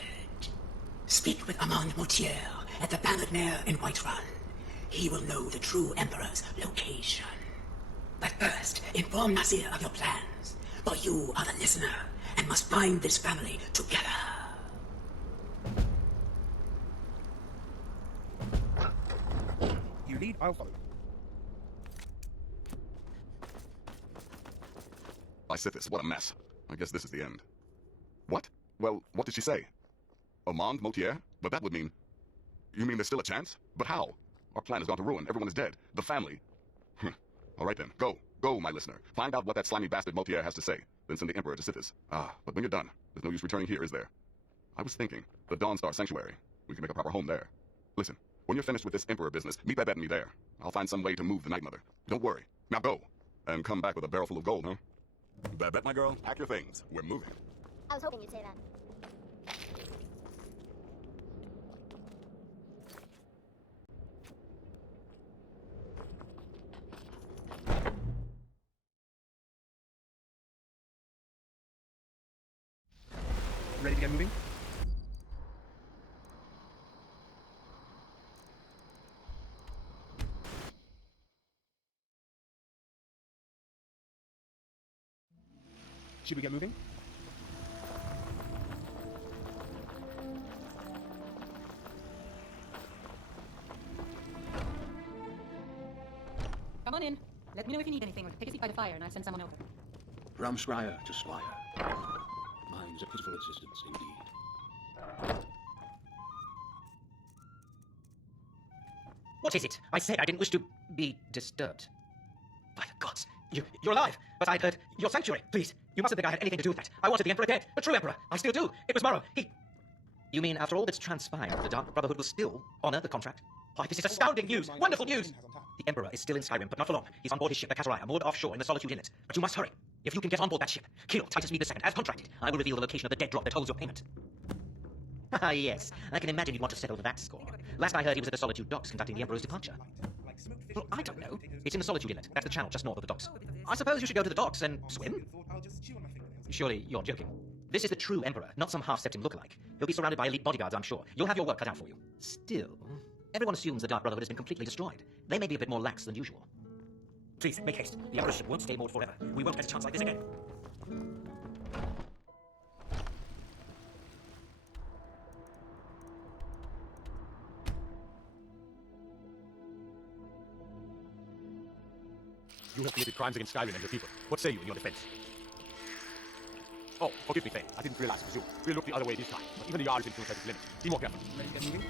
Speak with Armand Moutier at the Bannered Mare in Whiterun. He will know the true Emperor's location. But first, inform Nazir of your plans, for you are the listener and must bind this family together. You lead, I'll follow. By Sithis, what a mess. I guess this is the end. What? Well, what did she say? Armand Moutier? But that would mean... You mean there's still a chance? But how? Our plan has gone to ruin. Everyone is dead. The family. All right then. Go. Go, my listener. Find out what that slimy bastard Moutier has to say. Then send the Emperor to Sithis. Ah, but when you're done, there's no use returning here, is there? I was thinking, the Dawnstar Sanctuary. We can make a proper home there. Listen, when you're finished with this Emperor business, meet Babette and me there. I'll find some way to move the Night Mother. Don't worry. Now go. And come back with a barrel full of gold, huh? Babette, my girl, pack your things. We're moving. I was hoping you'd say that. Ready to get moving? Should we get moving? Come on in. Let me know if you need anything, or take a seat by the fire, and I'll send someone over. From Squire to Squire. Mine's a pitiful existence indeed. What is it? I said I didn't wish to be disturbed. By the gods, you're alive! But I'd heard your sanctuary. Please, you mustn't think I had anything to do with that. I wanted the Emperor dead. A true Emperor. I still do. It was Morrow. You mean after all that's transpired, the Dark Brotherhood will still honor the contract? Why, this is astounding news! Wonderful news! The Emperor is still in Skyrim, but not for long. He's on board his ship, the Catariah, moored offshore in the Solitude Inlet. But you must hurry. If you can get on board that ship, kill Titus Mead II, as contracted, I will reveal the location of the dead drop that holds your payment. Ah, yes. I can imagine you'd want to settle that score. Last I heard, he was at the Solitude docks conducting the Emperor's departure. Well, I don't know. It's in the Solitude Inlet. That's the channel just north of the docks. I suppose you should go to the docks and swim? Surely you're joking. This is the true Emperor, not some half-septim lookalike. He'll be surrounded by elite bodyguards, I'm sure. You'll have your work cut out for you. Still, everyone assumes the Dark Brotherhood has been completely destroyed. They may be a bit more lax than usual. Please, make haste. The Emperor's ship won't stay moored forever. We won't get a chance like this again. You have committed crimes against Skyrim and your people. What say you in your defense? Oh, forgive me, Fae. I didn't realize it was you. We'll look the other way this time. But even the Jarl's influence has its limits. Be more careful. Ready to get moving?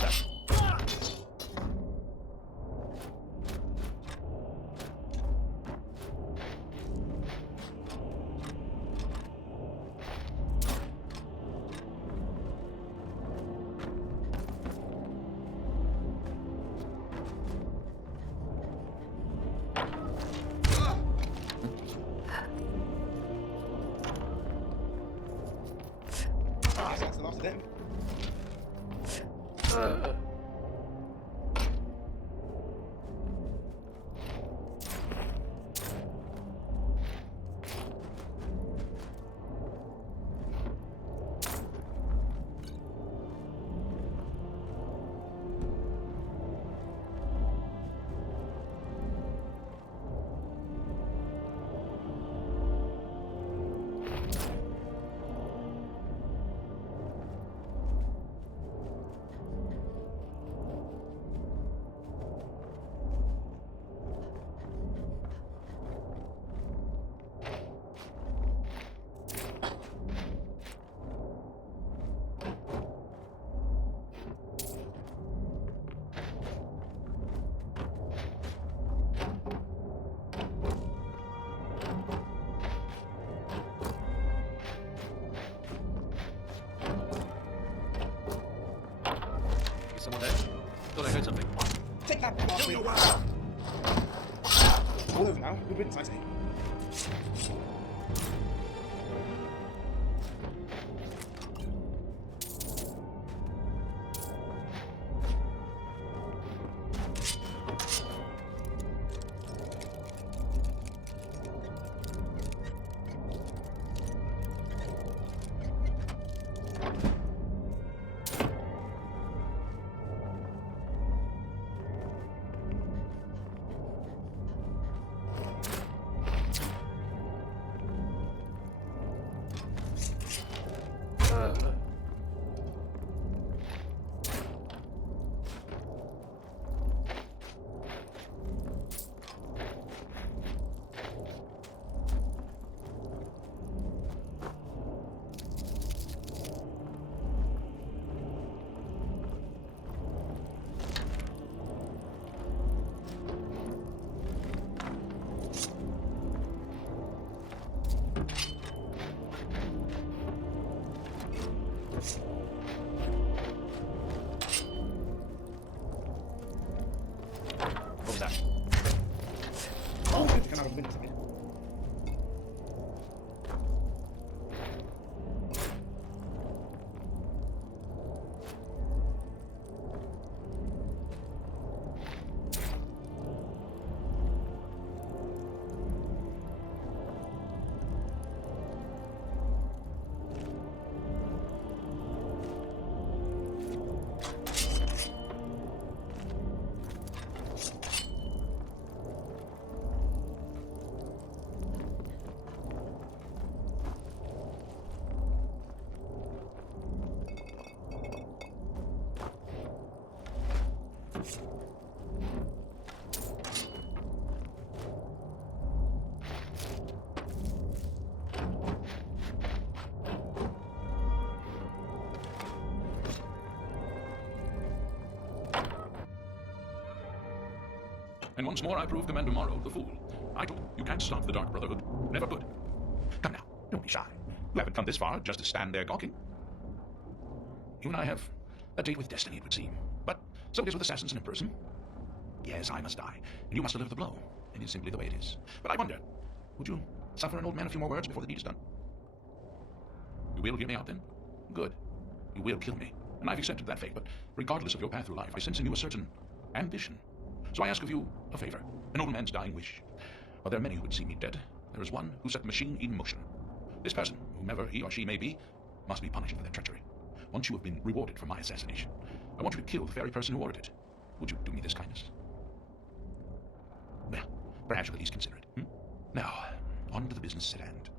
was that? That's the last of them. Is someone there? Thought I heard something. Take that, bastard. All over now. Good riddance, I say. What was that? Oh, good to come out of the winter side. And once more I proved Commander Morrow the fool. I told him, you can't stop the Dark Brotherhood. Never could. Come now, don't be shy. You haven't come this far just to stand there gawking. You and I have a date with destiny, it would seem. But so it is with assassins and emperors. Yes, I must die, and you must deliver the blow. It is simply the way it is. But I wonder, would you suffer an old man a few more words before the deed is done? You will hear me out then? Good. You will kill me, and I've accepted that fate, but regardless of your path through life, I sense in you a certain ambition. So I ask of you a favor, an old man's dying wish. While there are many who would see me dead, there is one who set the machine in motion. This person, whomever he or she may be, must be punished for their treachery. Once you have been rewarded for my assassination, I want you to kill the very person who ordered it. Would you do me this kindness? Well, perhaps you'll at least consider it. Now, on to the business at hand.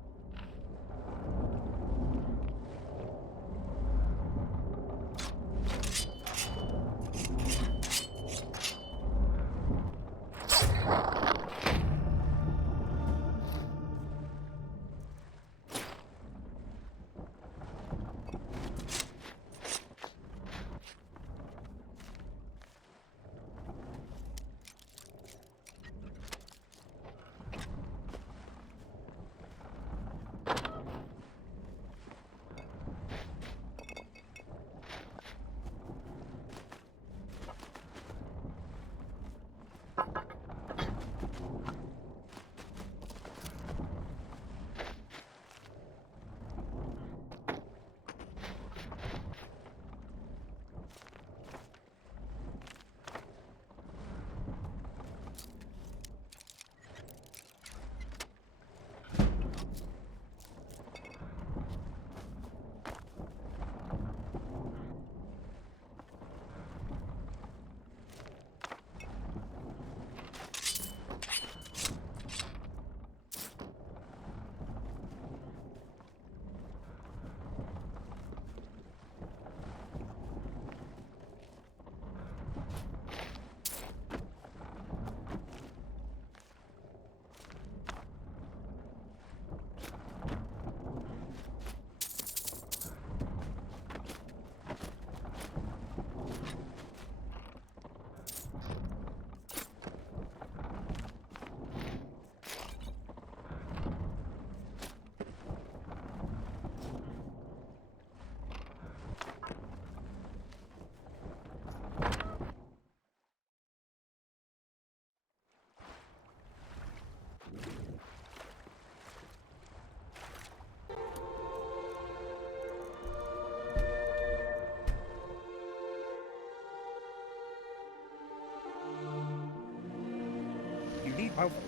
hopefully.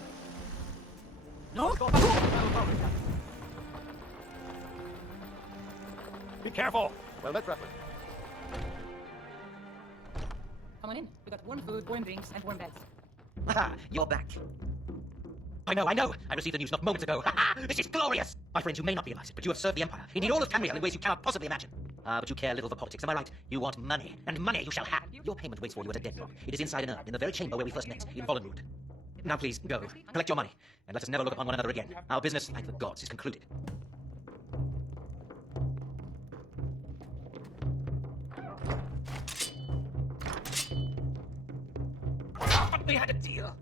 No! Be careful! Well, let's wrap it. Come on in. We got warm food, warm drinks, and warm beds. Haha, you're back. I know. I received the news not moments ago. Haha, this is glorious! My friends, you may not realize it, but you have served the Empire. Indeed, all of Tamriel in ways you cannot possibly imagine. But you care little for politics, am I right? You want money, and money you shall have. Your payment waits for you at a deadlock. It is inside an urn, in the very chamber where we first met, in Vollenwood. Now please, go. Collect your money, and let us never look upon one another again. Our business, like the gods, is concluded. But we had a deal.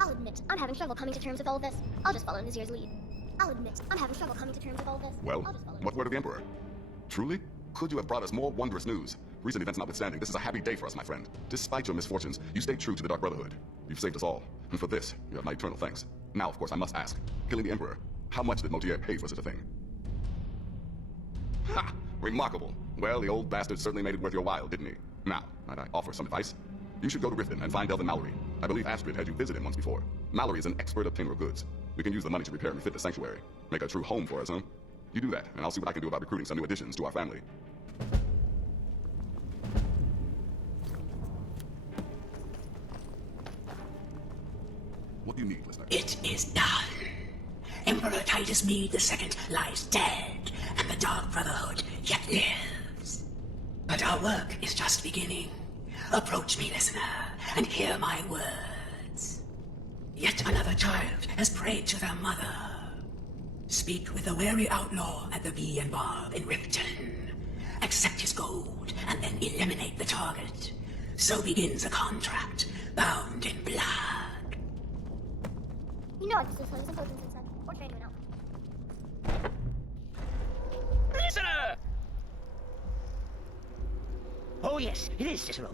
I'll admit, I'm having trouble coming to terms with all of this. I'll just follow Nazir's lead. I'll admit, I'm having trouble coming to terms with all of this. Well, I'll just follow what word of the Emperor? Truly? Could you have brought us more wondrous news? Recent events notwithstanding, this is a happy day for us, my friend. Despite your misfortunes, you stayed true to the Dark Brotherhood. You've saved us all. And for this, you have my eternal thanks. Now, of course, I must ask, killing the Emperor, how much did MODDED pay for such a thing? Ha! Remarkable. Well, the old bastard certainly made it worth your while, didn't he? Now, might I offer some advice? You should go to Riften and find Delvin Mallory. I believe Astrid had you visit him once before. Mallory is an expert obtainer of goods. We can use the money to repair and refit the sanctuary. Make a true home for us, huh? You do that, and I'll see what I can do about recruiting some new additions to our family. What do you need, listener? It is done. Emperor Titus Mede II lies dead, and the Dark Brotherhood yet lives. But our work is just beginning. Approach me, listener, and hear my words. Yet another child has prayed to their mother. Speak with the wary outlaw at the Bee and Barb in Riften. Accept his gold, and then eliminate the target. So begins a contract bound in blood. You know I just disclosed some potions and stuff. Or train went out. Listener! Oh yes, it is Cicero.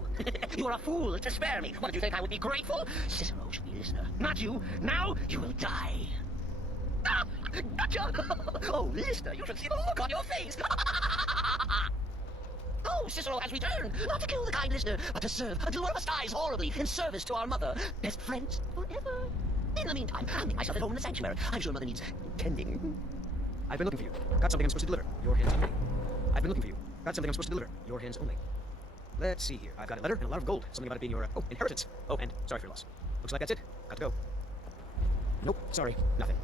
You are a fool to spare me. What did you think I would be grateful? Cicero should be listener, not you. Now you will die. Ah, gotcha! Oh, listener, you should see the look on your face. Oh, Cicero has returned, not to kill the kind listener, but to serve until one of us dies horribly in service to our mother. Best friends forever. In the meantime, I'll make myself at home in the sanctuary. I'm sure Mother needs tending. I've been looking for you. Got something I'm supposed to deliver. Your hands only. I've been looking for you. Got something I'm supposed to deliver. Your hands only. Let's see here. I've got a letter and a lot of gold. Something about it being your, inheritance. Oh, and sorry for your loss. Looks like that's it. Got to go. Nope, sorry. Nothing.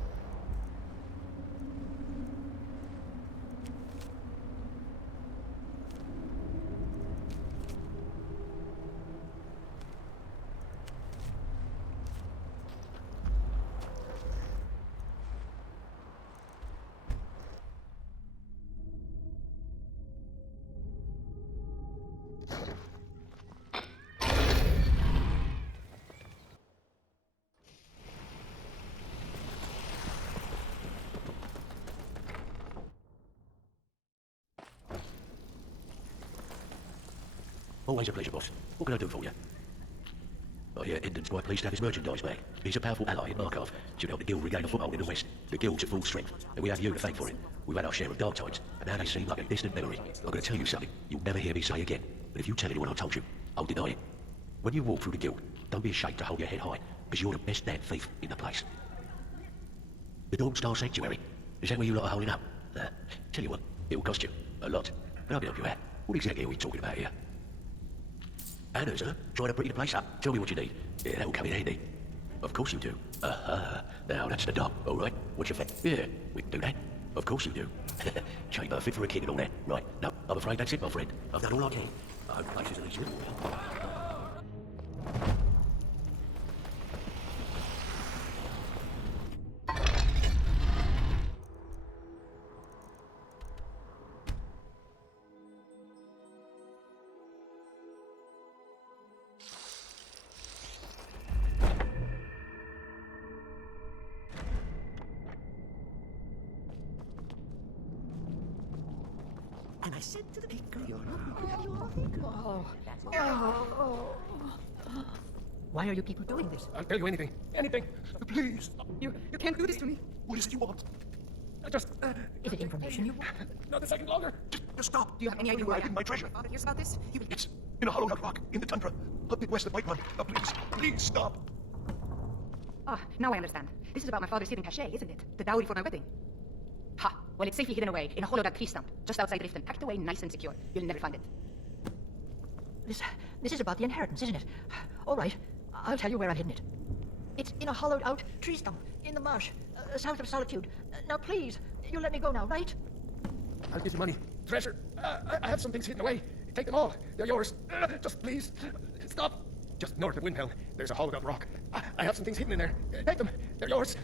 Always a pleasure, boss. What can I do for you? I hear Endon's quite pleased to have his merchandise back. He's a powerful ally in Markov. Should help the guild regain a foothold in the west. The guild's at full strength, and we have you to thank for it. We've had our share of dark times, and now they seem like a distant memory. I'm going to tell you something you'll never hear me say again. But if you tell anyone I told you, I'll deny it. When you walk through the guild, don't be ashamed to hold your head high, because you're the best damn thief in the place. The Dawn Star Sanctuary. Is that where you lot are holding up? Tell you what, it'll cost you. A lot. But I'll help you out. What exactly are we talking about here? Anna, sir, trying to pretty the place up. Tell me what you need. Yeah, that will come in handy. Of course you do. Aha. Now that's the dog. All right. What's your fat? Yeah, we can do that. Of course you do. Chamber fit for a kid and all that. Right. No, I'm afraid that's it, my friend. I've done all I can. I hope the place is at least a little well. And I said to the pig girl, you're not Why are you people doing this? I'll tell you anything. Anything. Please. You can't do this to me. What is it you want? Just... Is it information you want? Not a second longer. Just stop. Do you have any idea You're why hiding my treasure. Father hears about this? He will... It's in a hollowed out rock in the tundra, a bit west of White Run. Now, please stop. Ah, now I understand. This is about my father's hidden cachet, isn't it? The dowry for my wedding. Ha! Well, it's safely hidden away in a hollowed out tree stump, just outside Riften, packed away nice and secure. You'll never find it. This is about the inheritance, isn't it? All right, I'll tell you where I've hidden it. It's in a hollowed out tree stump in the marsh, south of Solitude. Now, please, you'll let me go now, right? I'll give you money. Treasure. I have some things hidden away. Take them all. They're yours. Just please. Stop. Just north of Windhelm, there's a hollowed out rock. I have some things hidden in there. Take them. They're yours.